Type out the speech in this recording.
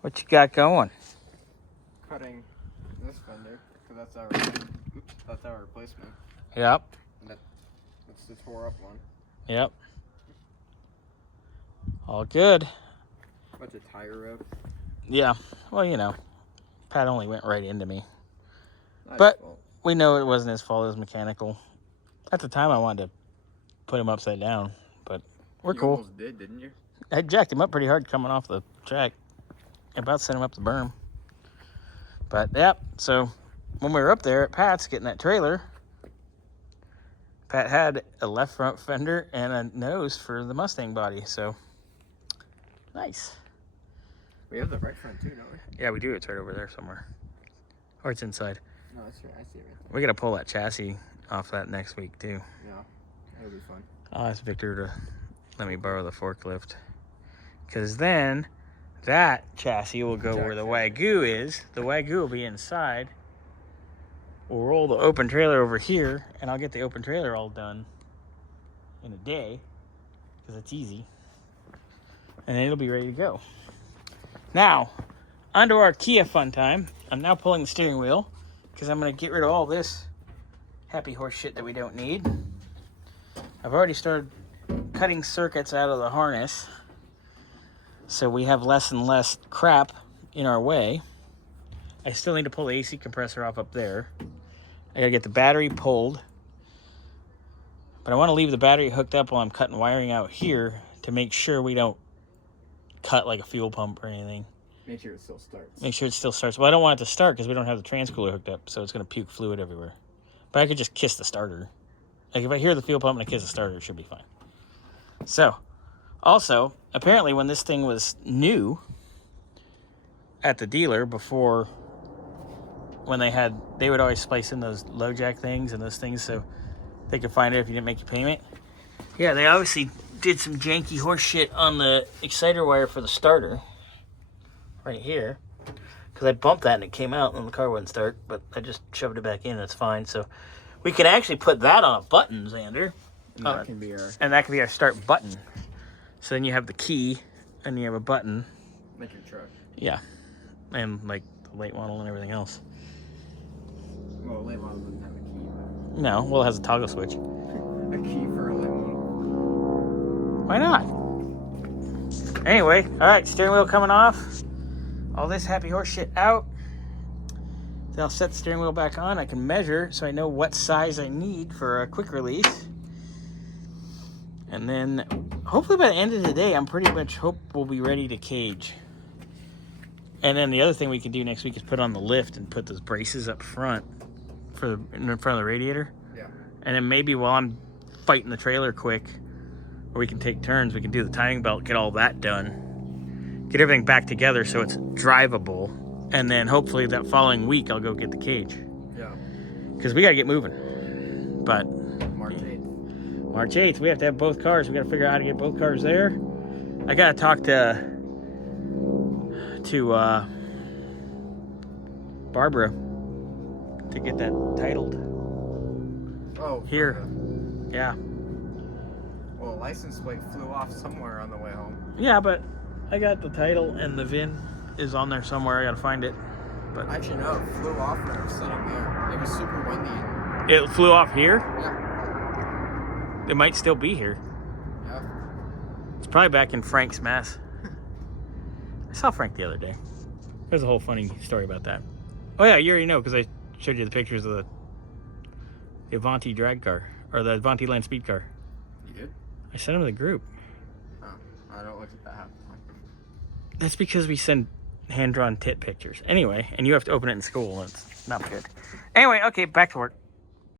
What you got going? Cutting this fender, because that's our replacement. Yep. That's the tore up one. Yep. All good. Bunch of tire rub. Yeah. Well, you know, Pat only went right into me. Not But his fault. we know it wasn't his fault. It was mechanical. At the time, I wanted to put him upside down, but we're You cool. almost did, didn't you? I jacked him up pretty hard coming off the track. About to send him up the berm. But, yep. So, when we were up there at Pat's getting that trailer, Pat had a left front fender and a nose for the Mustang body. So, nice. We have the right front too, don't we? Yeah, we do. It's right over there somewhere. Or it's inside. No, that's right. I see it right there. We got to pull that chassis off that next week, too. Yeah, that'll be fun. I'll ask Victor to let me borrow the forklift. Because then that chassis will go where the Wagyu is. The Wagyu will be inside. We'll roll the open trailer over here, and I'll get the open trailer all done in a day. Because it's easy. And then it'll be ready to go. Now, onto our Kia fun time. I'm now pulling the steering wheel. Because I'm going to get rid of all this happy horse shit that we don't need. I've already started cutting circuits out of the harness. So we have less and less crap in our way. I still need to pull the AC compressor off up there. I gotta get the battery pulled. But I want to leave the battery hooked up while I'm cutting wiring out here to make sure we don't cut like a fuel pump or anything. Make sure it still starts. Make sure it still starts. Well, I don't want it to start because we don't have the transcooler hooked up, so it's going to puke fluid everywhere. But I could just kiss the starter. Like if I hear the fuel pump and I kiss the starter, it should be fine. So, also, apparently when this thing was new at the dealer before, when they would always splice in those low jack things and those things so they could find it if you didn't make your payment. Yeah, they obviously did some janky horse shit on the exciter wire for the starter. Right here, because I bumped that and it came out and the car wouldn't start, but I just shoved it back in and it's fine. So we can actually put that on a button, Xander. And that can be our start button. So then you have the key and you have a button. Like your truck. Yeah. And like the late model and everything else. Well, late model doesn't have a key. No, well, it has a toggle switch. A key for a late model. Why not? Anyway, all right, steering wheel coming off. All this happy horse shit out. Then I'll set the steering wheel back on. I can measure so I know what size I need for a quick release. And then hopefully by the end of the day, I'm pretty much hope we'll be ready to cage. And then the other thing we can do next week is put on the lift and put those braces up front in front of the radiator. Yeah. And then maybe while I'm fighting the trailer quick, or we can take turns, we can do the timing belt, get all that done. Get everything back together so it's drivable. And then hopefully that following week, I'll go get the cage. Yeah. Because we got to get moving. But March 8th. March 8th, we have to have both cars. We got to figure out how to get both cars there. I got to talk to Barbara to get that titled. Oh. Here. Yeah. Well, the license plate flew off somewhere on the way home. Yeah, but I got the title and the VIN is on there somewhere. I got to find it. But Actually, no, it flew off when I was sitting there. It was super windy. it flew off here? Yeah. It might still be here. Yeah. It's probably back in Frank's mess. I saw Frank the other day. There's a whole funny story about that. Oh yeah, you already know because I showed you the pictures of the Avanti drag car. Or the Avanti Land Speed car. You did? I sent them to the group. Oh, I don't look at that half the time. That's because we send hand-drawn tit pictures. Anyway, and you have to open it in school. And it's not good. Anyway, okay, back to work.